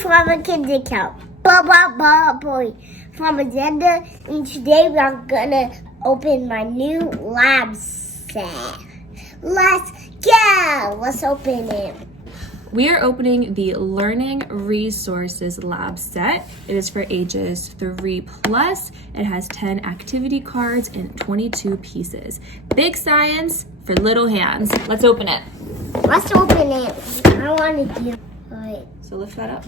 from a kids account. Boy from Xander, and today we are gonna open my new lab set. Let's go! Let's open it. We are opening the Learning Resources Lab set. It is for ages 3+. It has 10 activity cards and 22 pieces. Big science for little hands. Let's open it. Let's open it. I want to do it. So lift that up.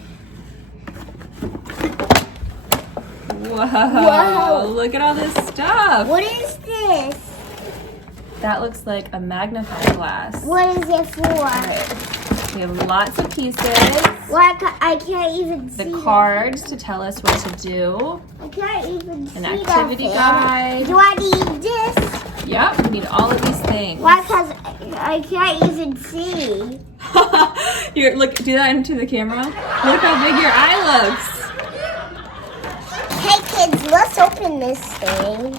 Whoa, look at all this stuff. What is this? That looks like a magnifying glass. What is it for? We have lots of pieces. Well, I can't even see The cards to tell us what to do. I can't even see An activity guide. Do I need this? Yep, we need all of these things. Why? Because I can't even see. Here, look, do that into the camera. Look how big your eye looks. Hey kids, let's open this thing.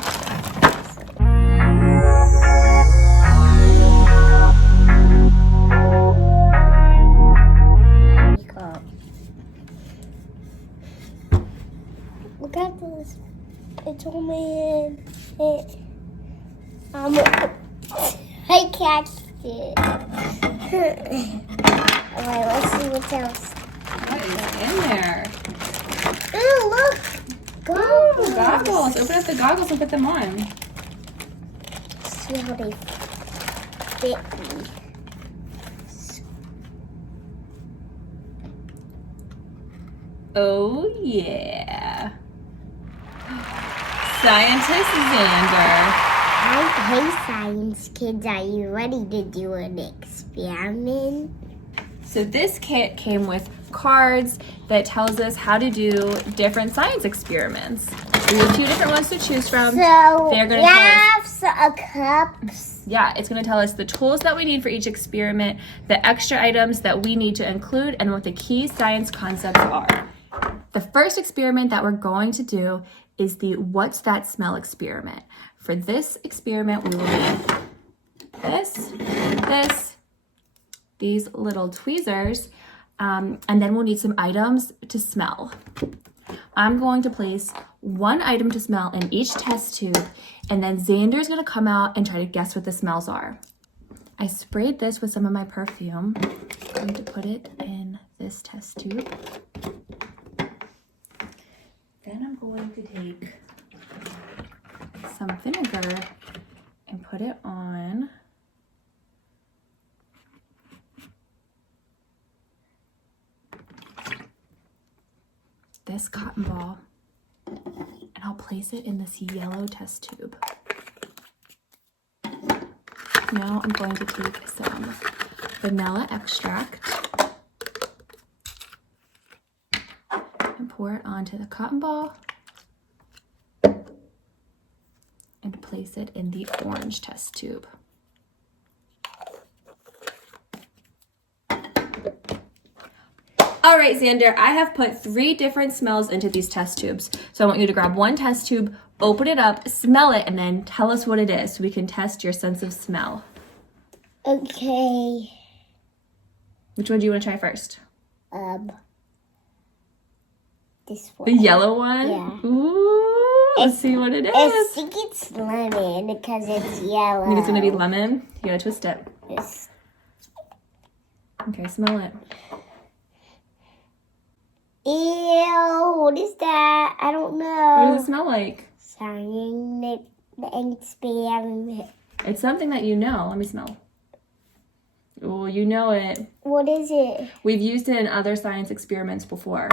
Look at this. It's only it. I catched it. Alright, let's see what else. What is in there? Ooh, look! Goggles. Goggles. Open up the goggles and put them on. See how they fit me. Oh, yeah. Scientist Xander. Hey, science kids, are you ready to do an experiment? So this kit came with cards that tells us how to do different science experiments. We have 2 different ones to choose from. So, They're gonna tell us, cups. yeah, it's going to tell us the tools that we need for each experiment, the extra items that we need to include, and what the key science concepts are. The first experiment that we're going to do is the What's That Smell experiment. For this experiment, we will need these little tweezers, and then we'll need some items to smell. I'm going to place 1 item to smell in each test tube, and then Xander's gonna come out and try to guess what the smells are. I sprayed this with some of my perfume. I'm going to put it in this test tube. Then I'm going to take some vinegar and put it on this cotton ball, and I'll place it in this yellow test tube. Now I'm going to take some vanilla extract and pour it onto the cotton ball and place it in the orange test tube. All right, Xander, I have put 3 different smells into these test tubes. So I want you to grab 1 test tube, open it up, smell it, and then tell us what it is so we can test your sense of smell. Okay. Which one do you want to try first? This one. The yellow one? Yeah. Ooh, let's see what it is. I think it's lemon because it's yellow. I think it's going to be lemon. You got to twist it. Yes. Okay, smell it. Ew, what is that? I don't know. What does it smell like? Science experiment. It's something that you know. Let me smell. Oh, you know it. What is it? We've used it in other science experiments before.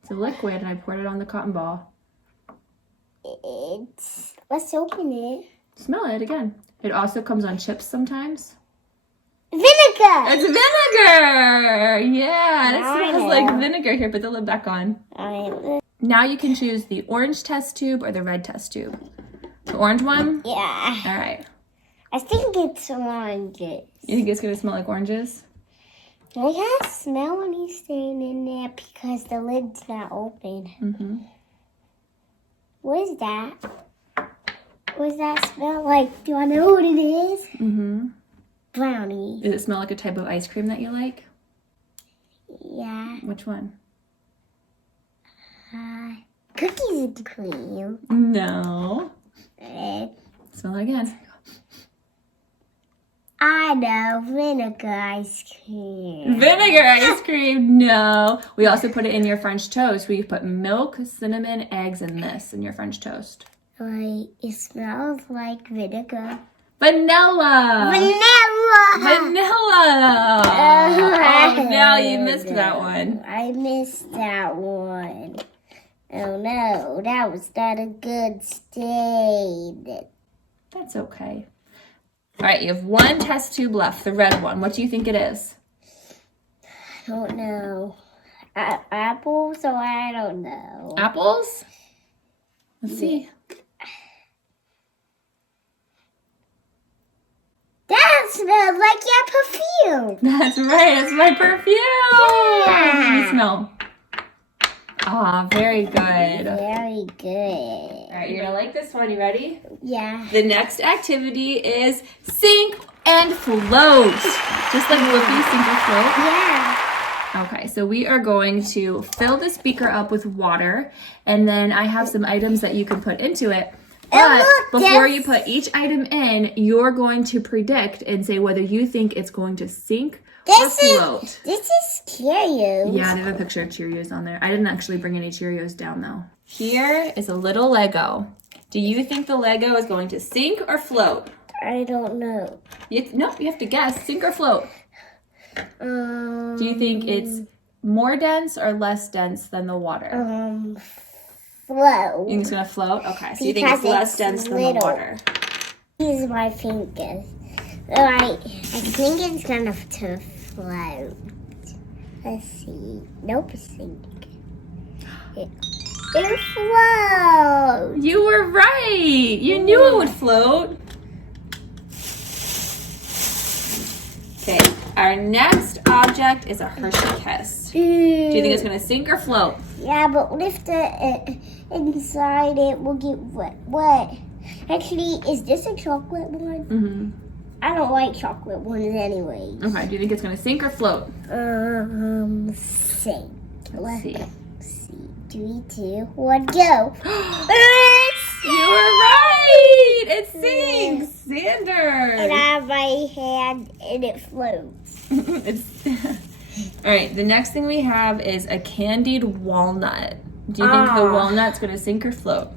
It's a liquid, and I poured it on the cotton ball. Let's open it. Smell it again. It also comes on chips sometimes. Vinegar! It's vinegar! Yeah, it smells like vinegar. Here, put the lid back on. Now you can choose the orange test tube or the red test tube. The orange one? Yeah. All right. I think it's oranges. You think it's going to smell like oranges? I can't smell anything in there because the lid's not open. Mm-hmm. What is that? What does that smell like? Do I know what it is? Mm-hmm. Brownie. Does it smell like a type of ice cream that you like? Yeah. Which one? Cookies and cream. No. Uh, Smell it again. I know, vinegar ice cream. Vinegar ice cream. No. We also put it in your French toast. We put milk, cinnamon, eggs, and this in your French toast. Like, it smells like vinegar. Vanilla. Vanilla. Oh, no, you missed that one. I missed that one. Oh no, that was not a good stain. That's okay. All right, you have one test tube left, the red one. What do you think it is? I don't know. Apples, or I don't know. Apples? Let's see. That smells like your perfume. That's right, it's my perfume. Let me smell. Ah, very good. Very good. All right, you're gonna like this one. You ready? Yeah. The next activity is sink and float. Just like Whoopi, sink or float. Yeah. Okay, so we are going to fill this beaker up with water, and then I have some items that you can put into it. But before you put each item in, you're going to predict and say whether you think it's going to sink or float. This is Cheerios. Yeah, they have a picture of Cheerios on there. I didn't actually bring any Cheerios down though. Here is a little Lego. Do you think the Lego is going to sink or float? I don't know. No, you have to guess. Sink or float? Do you think it's more dense or less dense than the water? Float. You think it's going to float? Okay, so you think it's less dense than the water. Use my fingers. I think it's gonna to float. Let's see. Nope, sink. It floats. You were right. You knew it would float. Okay, our next object is a Hershey Kiss. Do you think it's going to sink or float? Yeah, but what if the inside it will get wet? Actually, is this a chocolate one? Mm-hmm. I don't like chocolate ones anyway. Okay, do you think it's going to sink or float? Sink. Let's see. 3, 2, 1, go. You were right! It sinks! Xander! And I have my hand and it floats. All right, the next thing we have is a candied walnut. Do you think the walnut's going to sink or float?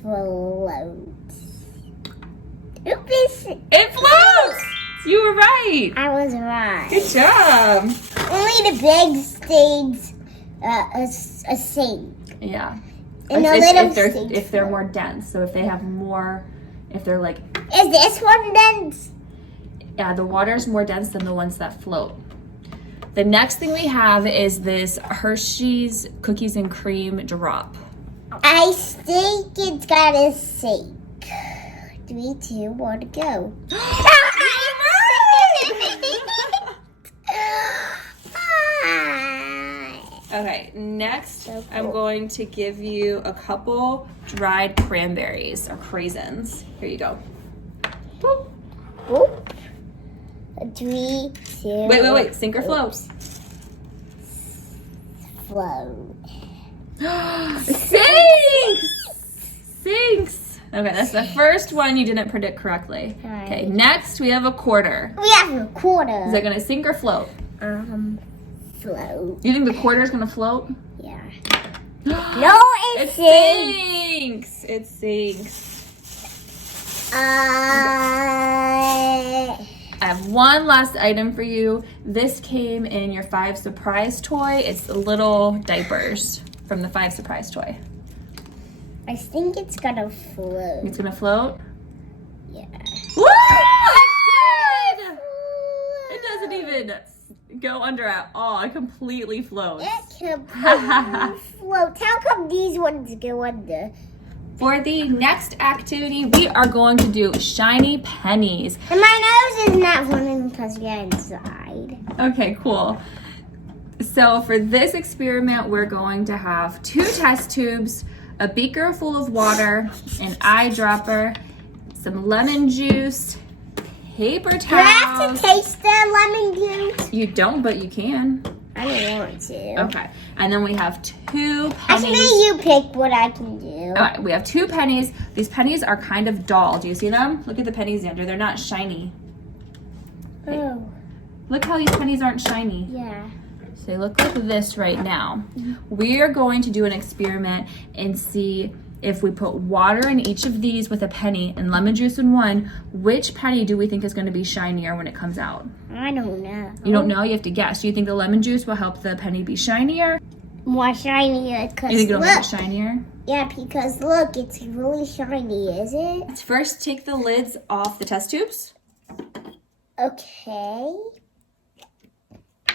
Float. It floats! You were right! I was right. Good job! Only the big stains a sink. Yeah. And the little if they're more dense. So if they have more, if they're like... Is this one dense? Yeah, the water's more dense than the ones that float. The next thing we have is this Hershey's Cookies and Cream drop. I think it's gotta sink. 3, 2, 1, go. Okay, next So cool. I'm going to give you a couple dried cranberries or craisins. Here you go. Boop. Oop. 3, 2. Wait. Sink or float? Float. Sinks! Okay, that's the first one you didn't predict correctly. Right. Okay, next we have a quarter. We have a quarter. Is that gonna sink or float? Float. You think the quarter is gonna float? Yeah. No, it sinks. It sinks. I I have one last item for you. This came in your 5 Surprise toy. It's the little diapers from the 5 Surprise toy. think it's gonna float. It's gonna float? Yeah. Woo! It did! It doesn't even go under at all. It completely floats. It completely floats. How come these ones go under? For the next activity, we are going to do shiny pennies. And my nose is not running because you're inside. Okay, cool. So for this experiment, we're going to have 2 test tubes, a beaker full of water, an eyedropper, some lemon juice, paper Do I have towels. to taste the lemon juice? You don't, but you can. I don't want to. Okay. And then we have 2 Actually, pennies. you pick what I can do. All right, we have 2 pennies. These pennies are kind of dull. Do you see them? Look at the pennies, Xander. They're not shiny. Oh, Look how these pennies aren't shiny. yeah. So they look like this right now. We are going to do an experiment and see if we put water in each of these with a penny and lemon juice in one, which penny do we think is going to be shinier when it comes out? I don't know. You don't know? You have to guess. Do you think the lemon juice will help the penny be shinier? More shinier, because You think it'll make look. it shinier? Yeah, because look, it's really shiny, is it? Let's first take the lids off the test tubes. Okay.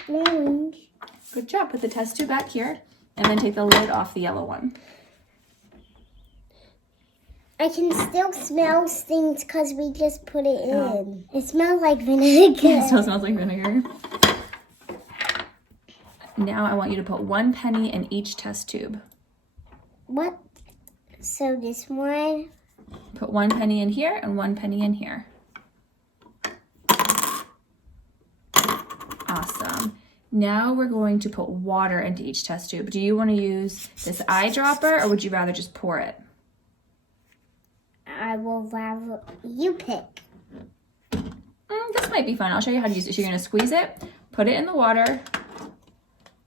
Orange. Good job. Put the test tube back here and then take the lid off the yellow one. I can still smell things because we just put it in. It smells like vinegar. It still smells like vinegar. Now I want you to put 1 penny in each test tube. What? So this one? Put 1 penny in here and 1 penny in here. Awesome. Now we're going to put water into each test tube. Do you want to use this eyedropper or would you rather just pour it? I will rather you pick. This might be fun. I'll show you how to use it. So you're going to squeeze it, put it in the water,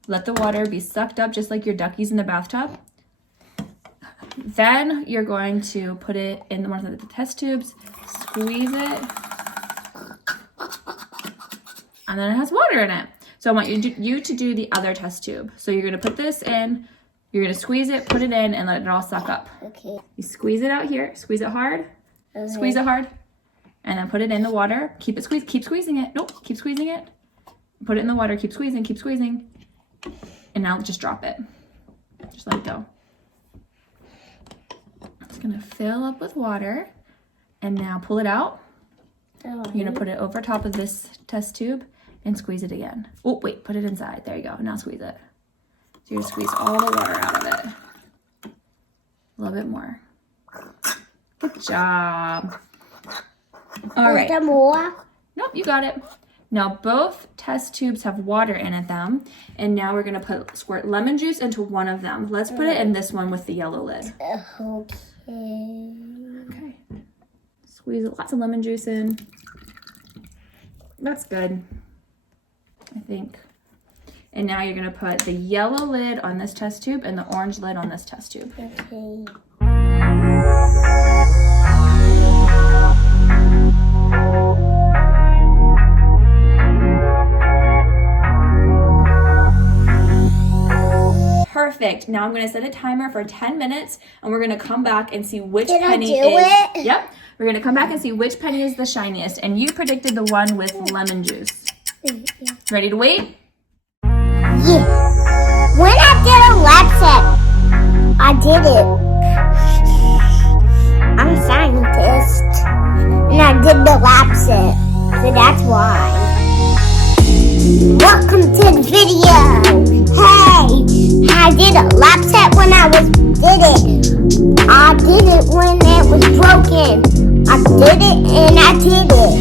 let the water be sucked up just like your duckies in the bathtub. Then you're going to put it in one of the test tubes, squeeze it, and then it has water in it. So I want you to do the other test tube. So you're going to put this in, you're going to squeeze it, put it in, and let it all suck up. Okay. You squeeze it out here, squeeze it hard, Okay. squeeze it hard, and then put it in the water. Keep it squeezed, keep squeezing it. Nope, keep squeezing it. Put it in the water, keep squeezing. And now just drop it. Just let it go. It's gonna fill up with water. And now pull it out. You're gonna put it over top of this test tube and squeeze it again. Oh, wait, put it inside. There you go, now squeeze it. So you're gonna squeeze all the water out of it. A little bit more. Good job. All right. Is there more? Nope, you got it. Now both test tubes have water in them, and now we're gonna squirt lemon juice into one of them. Let's put it in this one with the yellow lid. Okay. Okay. Squeeze lots of lemon juice in. That's good, I think. And now you're gonna put the yellow lid on this test tube and the orange lid on this test tube. Okay. Perfect. Now I'm going to set a timer for 10 minutes and we're going to come back and see which Did I penny do is. it? Yep. We're going to come back and see which penny is the shiniest. And you predicted the one with lemon juice. Ready to wait? Yeah. When I did a lab set, I did it. I'm a scientist. And I did the lab set. So that's why. Welcome to the video. Hey, I did a lab set when I did it. I did it when it was broken. I did it and I did it.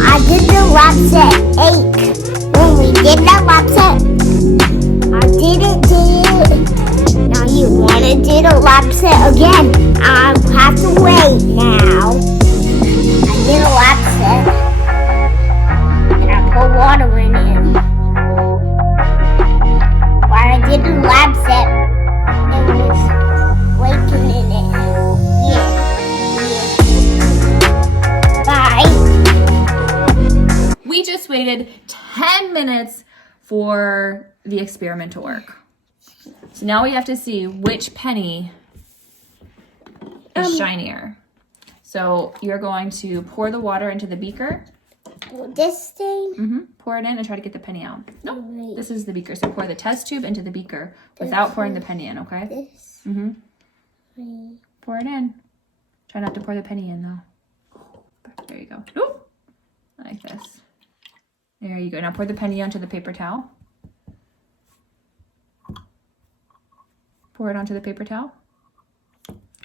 I did the lab set 8. When we did the lab set, I did it. Now you want to do the lab set again. I have to wait now. I did a lab set. And I put water in it. While I did the lab set, it was waiting in it. Yeah. Bye. We just waited 10 minutes for the experiment to work. So now we have to see which penny is shinier. So you're going to pour the water into the beaker. This thing? Pour it in and try to get the penny out. Nope. Wait. This is the beaker. So pour the test tube into the beaker without pouring the penny in, okay? This? Wait. Pour it in. Try not to pour the penny in though. There you go. Ooh. Like this. There you go. Now pour the penny onto the paper towel. Pour it onto the paper towel.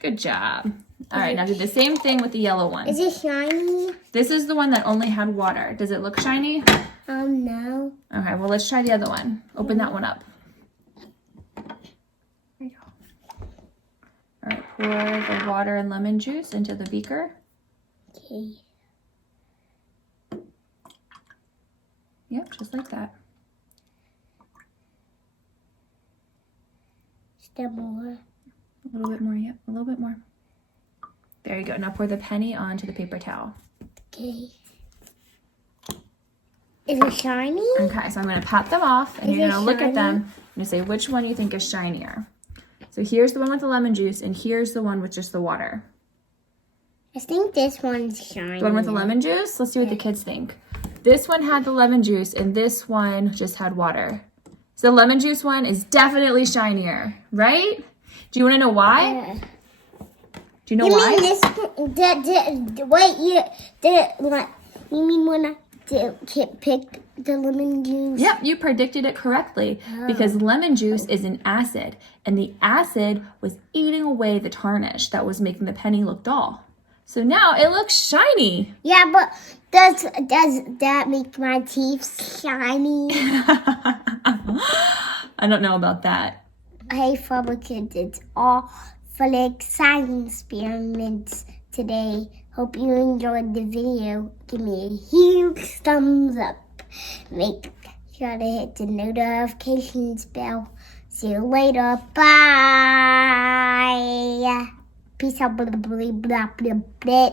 Good job. All right, now do the same thing with the yellow one. Is it shiny? This is the one that only had water. Does it look shiny? No. Okay, well, let's try the other one. Open that one up. There you go. All right, pour the water and lemon juice into the beaker. Okay. Yep, just like that. Still more. A little bit more, yep, a little bit more. There you go. Now pour the penny onto the paper towel. Okay. Is it shiny? Okay, so I'm going to pat them off, and Is you're it going to look at shiny? them and you say which one you think is shinier. So here's the one with the lemon juice, and here's the one with just the water. I think this one's shiny. The one with the lemon juice? Let's see what the kids think. This one had the lemon juice, and this one just had water. So the lemon juice one is definitely shinier, right? Do you want to know why? Yeah. Do you know You why? mean this? Wait, you mean when I picked the lemon juice? Yep, you predicted it correctly because lemon juice is an acid, and the acid was eating away the tarnish that was making the penny look dull. So now it looks shiny. Yeah, but does that make my teeth shiny? I don't know about that. Hey, Father Kids, it's all for like science experiments today. Hope you enjoyed the video. Give me a huge thumbs up. Make sure to hit the notifications bell. See you later. Bye. Peace out. Blah, blah, blah, blah, blah.